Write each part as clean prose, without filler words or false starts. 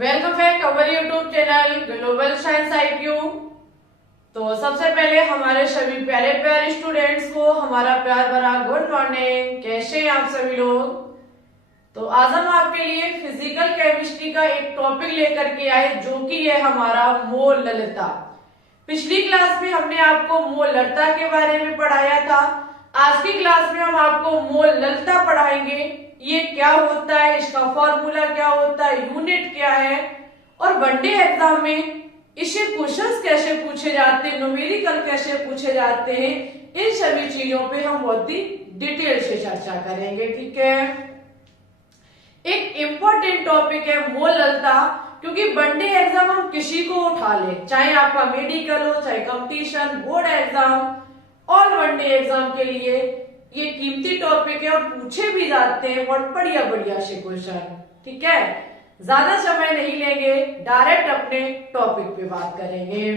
Welcome back our YouTube channel global science IQ। तो सबसे पहले हमारे सभी प्यारे प्यारे स्टूडेंट्स को हमारा प्यार भरा गुड मॉर्निंग। कैसे हैं आप सभी लोग? तो आज हम आपके लिए फिजिकल केमिस्ट्री का एक टॉपिक लेकर के आए जो कि है हमारा मोललता। पिछली क्लास में हमने आपको मोललता के बारे में पढ़ाया था। आज की क्लास में हम आपको मोललता पढ़ाएंगे। ये क्या होता है, इसका फॉर्मूला क्या होता है, यूनिट क्या है और वनडे एग्जाम में इससे क्वेश्चंस कैसे पूछे जाते हैं, न्यूमेरिकल कैसे पूछे जाते हैं, इन सभी चीजों पे हम बहुत ही डिटेल से चर्चा करेंगे। ठीक है, एक इम्पोर्टेंट टॉपिक है मोललता, क्योंकि वनडे एग्जाम हम किसी को उठा ले, चाहे आपका मेडिकल हो, चाहे competition, board exam, all one day exam के लिए ये कीमती टॉपिक है और पूछे भी जाते हैं बहुत बढ़िया बढ़िया से क्वेश्चन। ठीक है, ज्यादा समय नहीं लेंगे, डायरेक्ट अपने टॉपिक पे बात करेंगे।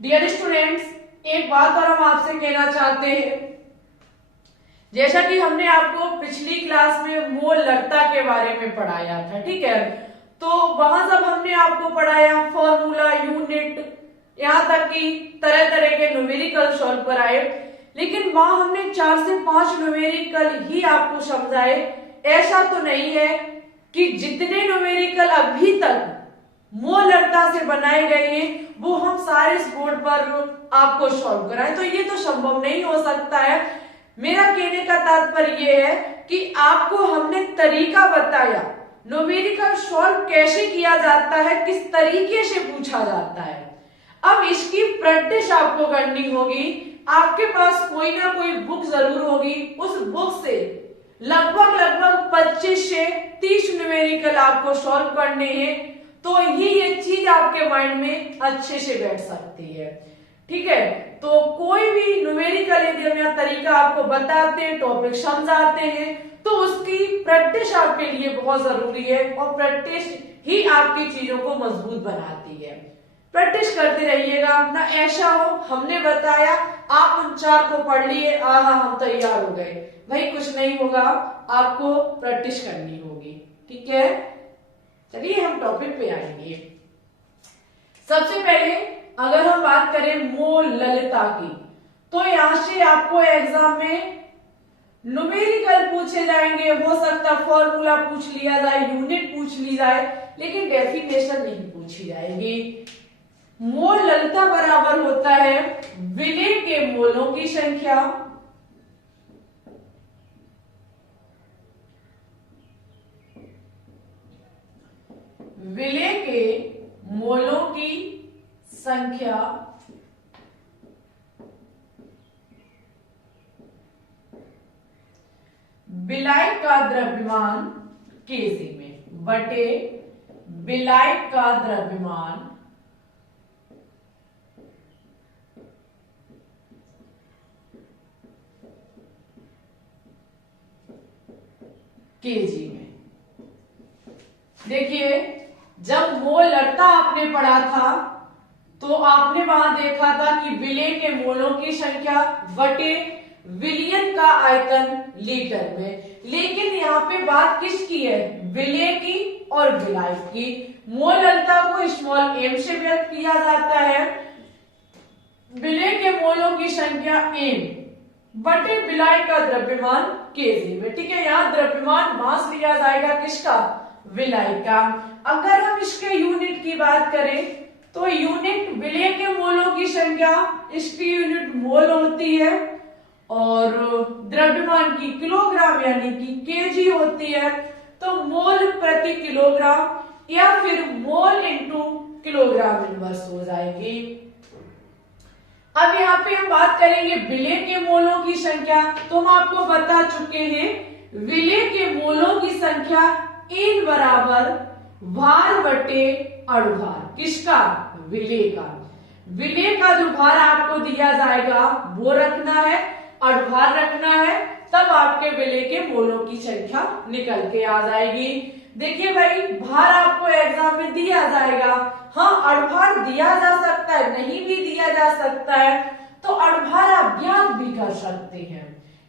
डियर स्टूडेंट्स, एक बात और हम आपसे कहना चाहते हैं, जैसा कि हमने आपको पिछली क्लास में मोललता के बारे में पढ़ाया था। ठीक है, तो वहां जब हमने आपको पढ़ाया फॉर्मूला, यूनिट, यहाँ तक कि तरह तरह के न्यूमेरिकल सॉल्व कराए, लेकिन वहां हमने 4 से 5 न्यूमेरिकल ही आपको समझाए। ऐसा तो नहीं है कि जितने न्यूमेरिकल अभी तक मोललता से बनाए गए हैं वो हम सारे इस बोर्ड पर आपको सॉल्व कराएं, तो ये तो संभव नहीं हो सकता है। मेरा कहने का तात्पर्य ये है कि आपको हमने तरीका बताया, न्यूमेरिकल सॉल्व कैसे किया जाता है, किस तरीके से पूछा जाता है। अब इसकी प्रैक्टिस आपको करनी होगी। आपके पास कोई ना कोई बुक जरूर होगी, उस बुक से लगभग 25 से 30 न्यूमेरिकल आपको सॉल्व करने हैं, तो ही ये चीज आपके माइंड में अच्छे से बैठ सकती है। ठीक है, तो कोई भी न्यूमेरिकल यदि हम तरीका आपको बताते हैं, टॉपिक समझाते हैं, तो उसकी प्रैक्टिस आपके लिए बहुत जरूरी है और प्रैक्टिस ही आपकी चीजों को मजबूत बनाती है। प्रैक्टिस करते रहिएगा, ना ऐसा हो हमने बताया आप उन 4 को पढ़ लिए, आहा हम तैयार हो गए, भाई कुछ नहीं होगा, आपको प्रैक्टिस करनी होगी। ठीक है, चलिए हम टॉपिक पे आएंगे। सबसे पहले अगर हम बात करें मोललता की, तो यहां से आपको एग्जाम में न्यूमेरिकल पूछे जाएंगे, हो सकता फॉर्मूला पूछ लिया जाए, यूनिट पूछ ली जाए, लेकिन डेफिनेशन नहीं पूछी जाएगी। मोललता बराबर होता है विलेय के मोलों की संख्या विलेय के मोलों की संख्या विलायक का द्रव्यमान केजी में बटे विलायक का द्रव्यमान केजी में। देखिए, जब मोललता आपने पढ़ा था तो आपने वहां देखा था कि विलेय के मोलों की संख्या बटे विलयन का आयतन लीटर में, लेकिन यहाँ पे बात किसकी है, विलेय की और विलायक की। मोललता को स्मॉल m से व्यक्त किया जाता है, विलेय के मोलों की संख्या m बटे विलायक का द्रव्यमान केजी में। ठीक है, यहाँ द्रव्यमान मास लिया जाएगा किसका, विलायक का। अगर हम इसके यूनिट की बात करें तो यूनिट विलेय के मोलों की संख्या, इसकी यूनिट मोल होती है, और द्रव्यमान की किलोग्राम यानी कि केजी होती है। तो मोल प्रति किलोग्राम या फिर मोल इंटू किलोग्राम इनवर्स हो जाएगी। अब यहाँ पे हम बात करेंगे विलेय के मोलों की संख्या, तो हम आपको बता चुके हैं विलेय के मोलों की संख्या n बराबर भार बटे अणुभार, किसका, विलेय का। विलेय का जो भार आपको दिया जाएगा वो रखना है, अणुभार रखना है, तब आपके विलेय के मोलों की संख्या निकल के आ जाएगी। देखिए भाई, भार आपको एग्जाम में दिया जाएगा, हाँ अणुभार दिया जा सकता है, नहीं भी दिया जा सकता है, तो अणुभार आप ज्ञात भी कर सकते हैं।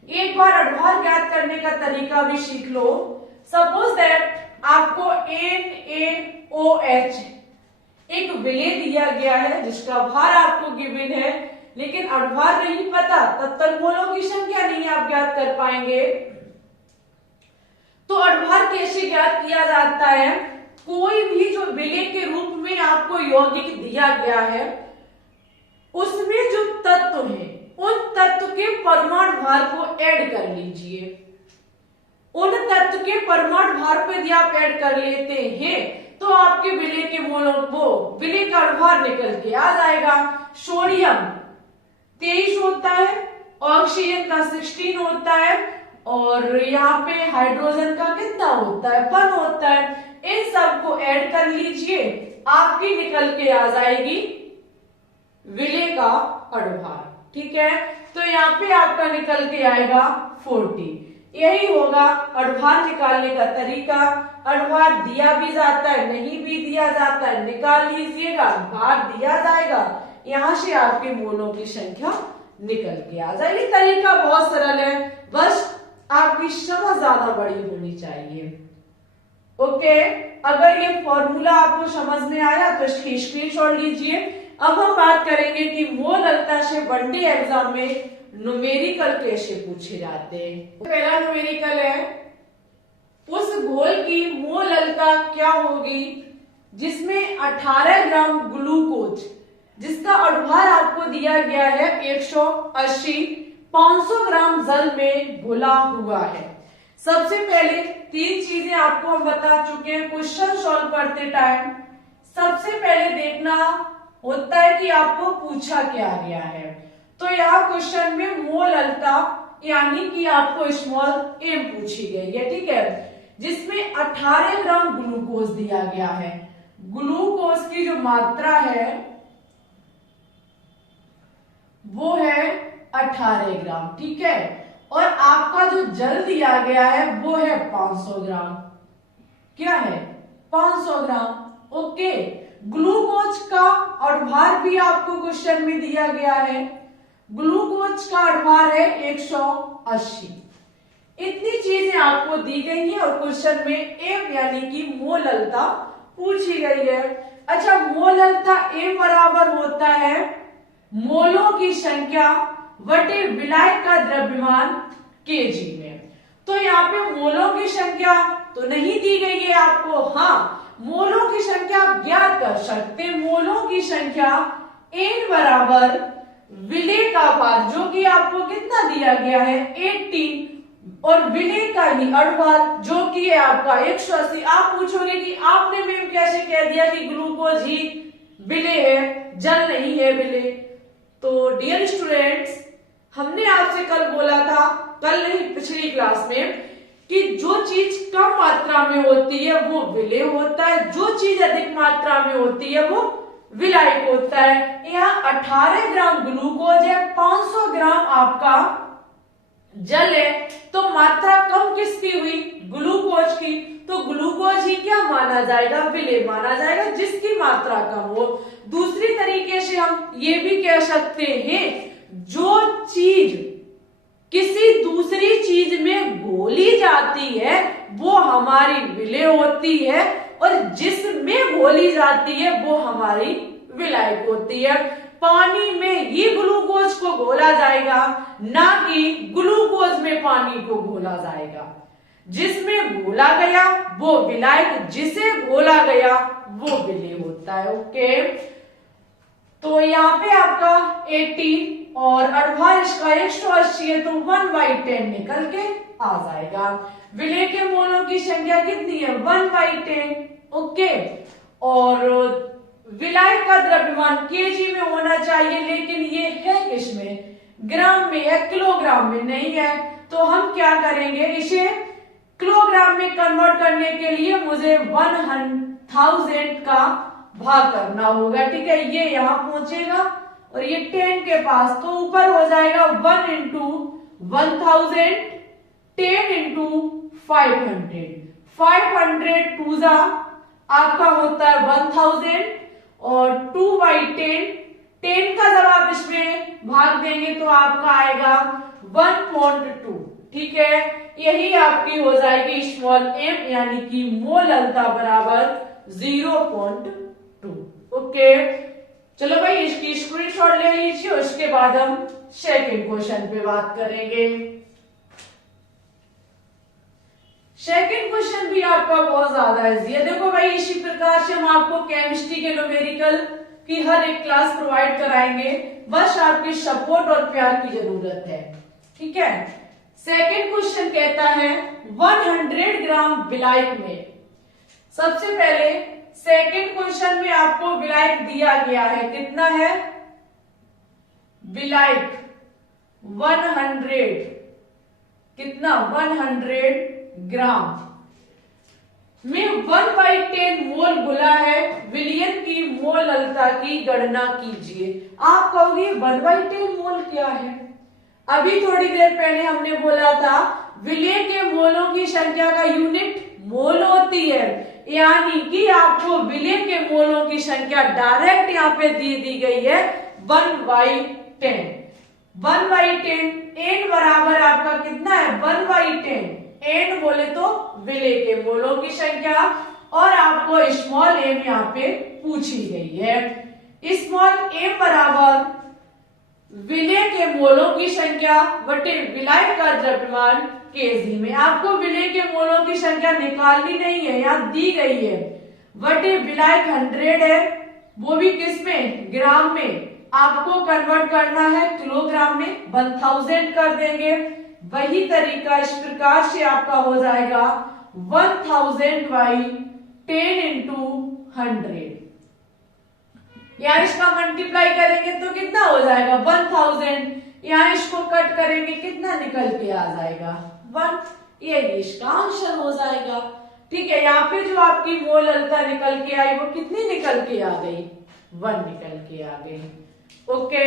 एक बार अणुभार ज्ञात करने का तरीका भी सीख लो। सपोज दैट आपको Na OH। एक विलेय दिया गया है जिसका भार आपको गिवन है, लेकिन अणुभार नहीं पता, तब तक मोलों की संख्या नहीं आप ज्ञात कर पाएंगे। तो अणुभार कैसे ज्ञात किया जाता है? कोई भी जो विलेय के रूप में आपको यौगिक दिया गया है, उसमें जो तत्व है उन तत्व के परमाणु भार को ऐड कर लीजिए। उन तत्व के परमाणु भार को यदि आप ऐड कर लेते हैं तो आपके विलेय के मोलों वो विलेय का अणुभार निकल के आ जाएगा। सोडियम 23 होता है, ऑक्सीजन का 16 होता है, और यहाँ पे हाइड्रोजन का कितना होता है? 1 होता है। इन सब को ऐड कर लीजिए, आपकी निकल के आ जाएगी विलेय का अणुभार। ठीक है, तो यहाँ पे आपका निकल के आएगा 40। यही होगा अणुभार निकालने का तरीका। अणुभार दिया भी जाता है, नहीं भी दिया जाता है, निकाल लीजिएगा, भार दिया जाएगा, यहां से आपके मोलों की संख्या निकल के आ जाएगी। तरीका बहुत सरल है, बस आपकी समझ ज्यादा बड़ी होनी चाहिए। ओके, अगर ये फॉर्मूला आपको समझ में आया तो इसकी स्क्रीनशॉट लीजिए। अब हम बात करेंगे कि मोललता से वनडे एग्जाम में न्यूमेरिकल कैसे पूछे जाते हैं। पहला न्यूमेरिकल है, उस घोल की मोललता क्या होगी जिसमें 18 ग्राम ग्लूकोज, जिसका अणुभार आपको दिया गया है 180, 500 ग्राम जल में घुला हुआ है। सबसे पहले 3 चीजें आपको हम बता चुके हैं क्वेश्चन सॉल्व करते टाइम। सबसे पहले देखना होता है कि आपको पूछा क्या गया है। तो यहाँ क्वेश्चन में मोललता यानी कि आपको स्मॉल m पूछी गई है, ठीक है, जिसमें 18 ग्राम ग्लूकोज दिया गया है। ग्लूकोज की जो मात्रा है वो है 18 ग्राम, ठीक है, और आपका जो जल दिया गया है वो है 500 ग्राम। क्या है? 500 ग्राम। ओके, ग्लूकोज का अणुभार भी आपको क्वेश्चन में दिया गया है। ग्लूकोज का अणुभार है 180। इतनी चीजें आपको दी गई है और क्वेश्चन में m यानी कि मोललता पूछी गई है। अच्छा, मोललता m बराबर होता है मोलों की संख्या बटे विलायक का द्रव्यमान केजी में। तो यहाँ पे मोलों की संख्या तो नहीं दी गई है आपको, हाँ मोलों की संख्या आप ज्ञात कर सकते। मोलों की संख्या n बराबर विलेय का भार, जो कि आपको कितना दिया गया है 18, और विलेय का ही अणुभार जो कि है आपका 180। आप पूछोगे कि आपने मैम कैसे कह दिया कि ग्लूकोज ही विलेय है, जल नहीं है विलेय। तो डियर स्टूडेंट्स, हमने आपसे कल बोला था, कल नहीं पिछली क्लास में, कि जो चीज कम मात्रा में होती है वो विलेय होता है, जो चीज अधिक मात्रा में होती है वो विलायक होता है। यहाँ 18 ग्राम ग्लूकोज है, 500 ग्राम आपका जल है, तो मात्रा कम किसकी हुई? ग्लूकोज की। तो ग्लूकोज ही क्या माना जाएगा? विलेय माना जाएगा, जिसकी मात्रा कम हो। दूसरी तरीके से हम ये भी कह सकते हैं, जो चीज किसी दूसरी चीज में घोली जाती है वो हमारी विलेय होती है, और जिसमें घोली जाती है वो हमारी विलायक होती है। पानी में ही ग्लूकोज को घोला जाएगा, ना कि ग्लूकोज में पानी को घोला जाएगा। जिसमें घोला गया वो विलायक, जिसे घोला गया वो विलेय होता है। ओके, तो यहाँ पे आपका 80 और अणुभार इसका 180 है, तो 1/10 निकल के आ जाएगा। विलेय के मोलों की संख्या कितनी है? 1/10। ओके, और विलायक का द्रव्यमान केजी में होना चाहिए, लेकिन ये है किसमें? ग्राम में है, किलोग्राम में नहीं है। तो हम क्या करेंगे, इसे किलोग्राम में कन्वर्ट करने के लिए मुझे 1000 का भाग करना होगा, ठीक है। ये यहां पहुंचेगा और ये 10 के पास, तो ऊपर हो जाएगा 1 × 1000, 10 × 500। 500 टूजा आपका होता है 1000, और 2/10, 10 का जब आप इसमें भाग देंगे तो आपका आएगा 1.2, ठीक है। यही आपकी हो जाएगी स्मॉल m यानी कि मोललता बराबर 0.2। ओके, चलो भाई इसकी स्क्रीनशॉट ले लीजिए, उसके बाद हम सेकंड क्वेश्चन पे बात करेंगे। सेकंड क्वेश्चन भी आपका बहुत ज्यादा इजी है। देखो भाई, इसी प्रकार से हम आपको केमिस्ट्री के न्यूमेरिकल की हर एक क्लास प्रोवाइड कराएंगे, बस आपकी सपोर्ट और प्यार की जरूरत है। ठीक है, सेकंड क्वेश्चन कहता है 100 ग्राम विलायक में, सबसे पहले सेकंड क्वेश्चन में आपको विलायक दिया गया है, कितना है विलायक 100, कितना 100 ग्राम में 1/10 मोल घुला है, विलियन की मोललता की गणना कीजिए। आप कहोगे 1/10 मोल क्या है? अभी थोड़ी देर पहले हमने बोला था विलियन के मोलों की संख्या का यूनिट मोल होती है, यानी कि आपको विलियन के मोलों की संख्या डायरेक्ट यहाँ पे दी गई है 1/10। 1/10 n बराबर आपका कितना है 1/10। n बोले तो विले के मोलों की संख्या, और आपको स्मॉल m यहाँ पे पूछी गई है। स्मॉल m बराबर विले के मोलों की संख्या बटे विलायक का द्रव्यमान केजी में। आपको विले के मोलों की संख्या निकालनी नहीं है, यहाँ दी गई है, बटे विलायक 100 है, वो भी किस में ग्राम में, आपको कन्वर्ट करना है किलोग्राम में, 1000 कर देंगे। वही तरीका इस प्रकार से आपका हो जाएगा 1000/10 into 100, यहाँ इसका मल्टीप्लाई करेंगे तो कितना हो जाएगा 1000, यहाँ इसको कट करेंगे कितना निकल के आ जाएगा 1, ये इसका आंसर हो जाएगा। ठीक है, यहाँ पे जो आपकी मोललता निकल के आई वो कितनी निकल के आ गई 1 निकल के आ गई। ओके,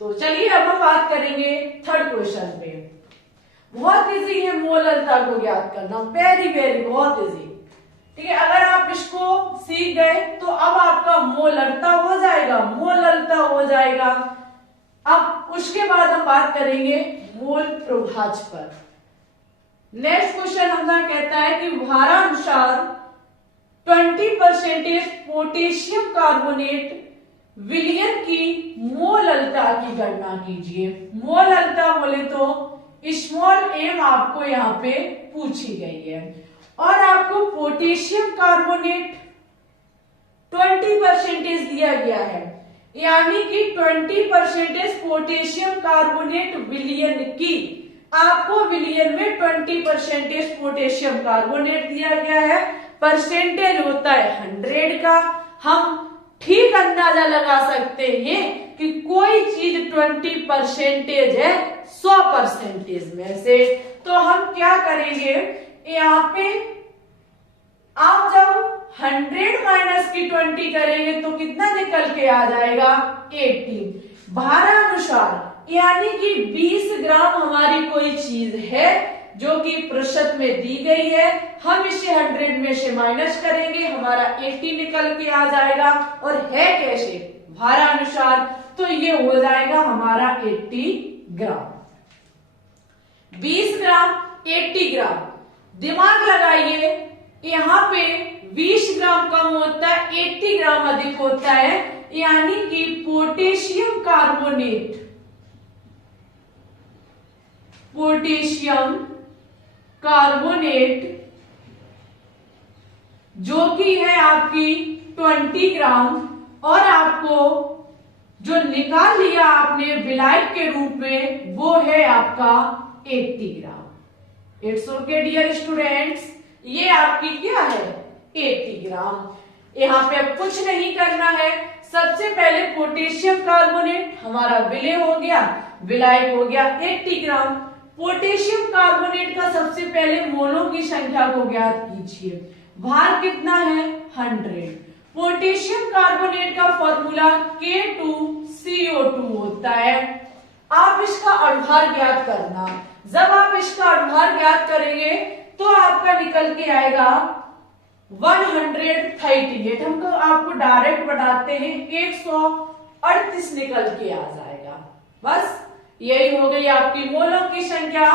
तो चलिए अब हम बात करेंगे थर्ड क्वेश्चन पे। बहुत इजी है मोललता को ज्ञात करना, वेरी वेरी बहुत इजी। ठीक है, अगर आप इसको सीख गए तो अब आपका मोललता हो जाएगा, मोललता हो जाएगा। अब उसके बाद हम बात करेंगे मोल प्रभाज पर। नेक्स्ट क्वेश्चन हमारा कहता है कि भारानुसार 20% पोटेशियम कार्बोनेट विलियन की मोललता की गणना कीजिए। मोललता बोले तो स्मॉल m आपको यहाँ पे पूछी गई है, और आपको पोटेशियम कार्बोनेट 20% दिया गया है, यानी कि 20% पोटेशियम कार्बोनेट विलियन की, आपको विलियन में 20% पोटेशियम कार्बोनेट दिया गया है। परसेंटेज होता है 100 का। हम ठीक अंदाजा लगा सकते हैं कि कोई चीज 20% है 100% में से, तो हम क्या करेंगे, यहाँ पे आप जब 100 माइनस की 20 करेंगे तो कितना निकल के आ जाएगा 80। भारानुसार यानी कि 20 ग्राम हमारी कोई चीज है जो कि प्रतिशत में दी गई है, हम इसे 100 में से माइनस करेंगे, हमारा 80 निकल के आ जाएगा। और है कैसे भारानुसार, तो ये हो जाएगा हमारा 80 ग्राम। 20 ग्राम 80 ग्राम, दिमाग लगाइए, यहाँ पे 20 ग्राम कम होता है, 80 ग्राम अधिक होता है, यानी कि पोटेशियम कार्बोनेट, पोटेशियम कार्बोनेट जो कि है आपकी 20 ग्राम, और आपको जो निकाल लिया आपने विलायक के रूप में वो है आपका 80 ग्राम। इट्स ओके डियर स्टूडेंट्स, ये आपकी क्या है 80 ग्राम। यहाँ पे अब कुछ नहीं करना है, सबसे पहले पोटेशियम कार्बोनेट हमारा विलय हो गया, विलायक हो गया 80 ग्राम। पोटेशियम कार्बोनेट का सबसे पहले मोलों की संख्या को ज्ञात कीजिए। भार कितना है 100। पोटेशियम कार्बोनेट का फॉर्मूला K2CO2 होता है। आप इसका अणुभार ज्ञात करना, जब आप इसका अणुभार ज्ञात करेंगे तो आपका निकल के आएगा 138। हम आपको डायरेक्ट बताते हैं 138 निकल के आ जाएगा। बस यही हो गई आपकी मोलों की संख्या।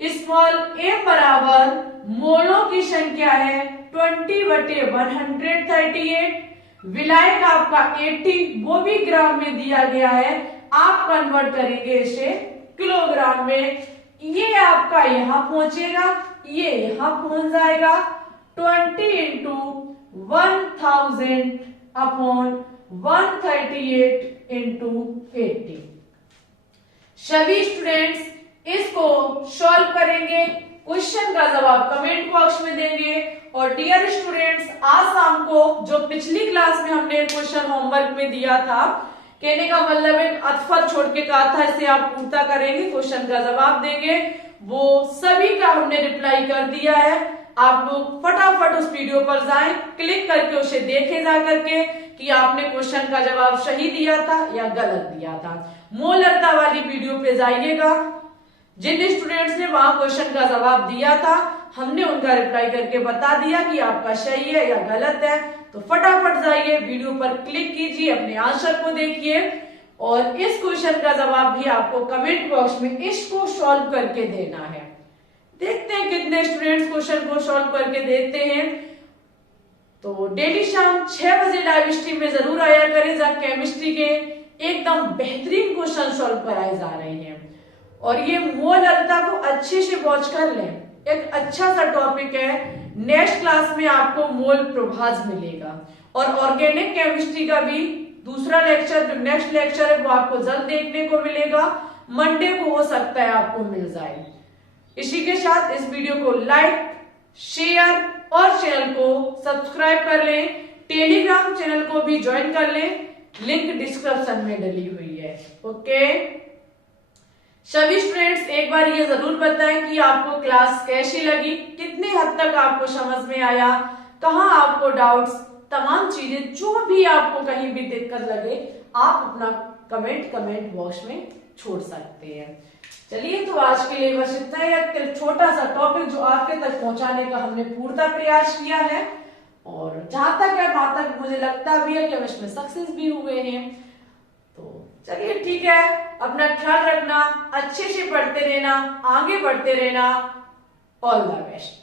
स्मॉल m बराबर मोलों की संख्या है 20/138। विलायक आपका 80, वो भी ग्राम में दिया गया है, आप कन्वर्ट करेंगे इसे किलोग्राम में। ये आपका यहां पहुंचेगा, ये यहां पहुंच जाएगा। 20 इंटू 1000 अपॉन 138 इंटू 80। सभी स्टूडेंट्स इसको सॉल्व करेंगे, क्वेश्चन का जवाब कमेंट बॉक्स में देंगे। और डियर स्टूडेंट्स, आज शाम को जो पिछली क्लास में हमने क्वेश्चन होमवर्क में दिया था, कहने का मतलब एक अथफर छोड़ के कहा था, इसे आप पूर्ता करेंगे, क्वेश्चन का जवाब देंगे, वो सभी का हमने रिप्लाई कर दिया है। आप लोग फटाफट उस वीडियो पर जाएं, क्लिक करके उसे देखें जा करके कि आपने क्वेश्चन का जवाब सही दिया था या गलत दिया था। मोलरता वाली वीडियो पे जाइएगा, जिन स्टूडेंट्स ने वहां क्वेश्चन का जवाब दिया था हमने उनका रिप्लाई करके बता दिया कि आपका सही है या गलत है। तो फटाफट जाइए, वीडियो पर क्लिक कीजिए, अपने आंसर को देखिए और इस क्वेश्चन का जवाब भी आपको कमेंट बॉक्स में इसको सॉल्व करके देना है। देखते हैं कितने स्टूडेंट्स क्वेश्चन को सॉल्व करके देते हैं। तो डेली शाम 6 बजे लाइव स्ट्रीम में जरूर आया करें, जहाँ केमिस्ट्री के एकदम बेहतरीन क्वेश्चन सॉल्व कराए जा रहे हैं। और ये मोलरता को अच्छे से वॉच कर लें, एक अच्छा सा टॉपिक है। नेक्स्ट क्लास में आपको मोल प्रभाज मिलेगा और ऑर्गेनिक केमिस्ट्री का भी दूसरा लेक्चर, जो नेक्स्ट लेक्चर है, वो आपको जल्द देखने को मिलेगा। मंडे को हो सकता है आपको मिल जाए। इसी के साथ इस वीडियो को लाइक, शेयर और चैनल को सब्सक्राइब कर लें। टेलीग्राम चैनल को भी ज्वाइन कर लें, लिंक डिस्क्रिप्शन में डली हुई है। ओके, सभी स्टूडेंट्स एक बार ये जरूर बताएं कि आपको क्लास कैसी लगी, कितने हद तक आपको समझ में आया, कहाँ आपको डाउट्स, तमाम चीजें जो भी आपको कहीं भी दिक्कत लगे आप अपना कमेंट बॉक्स में छोड़ सकते हैं। चलिए, तो आज के लिए बस इतना ही। एक छोटा सा टॉपिक जो आपके तक पहुंचाने का हमने पूरा प्रयास किया है और जहां तक है वहां तक मुझे लगता भी है कि हम इसमें सक्सेस भी हुए हैं। तो चलिए ठीक है, अपना ख्याल रखना, अच्छे से पढ़ते रहना, आगे बढ़ते रहना। All the best.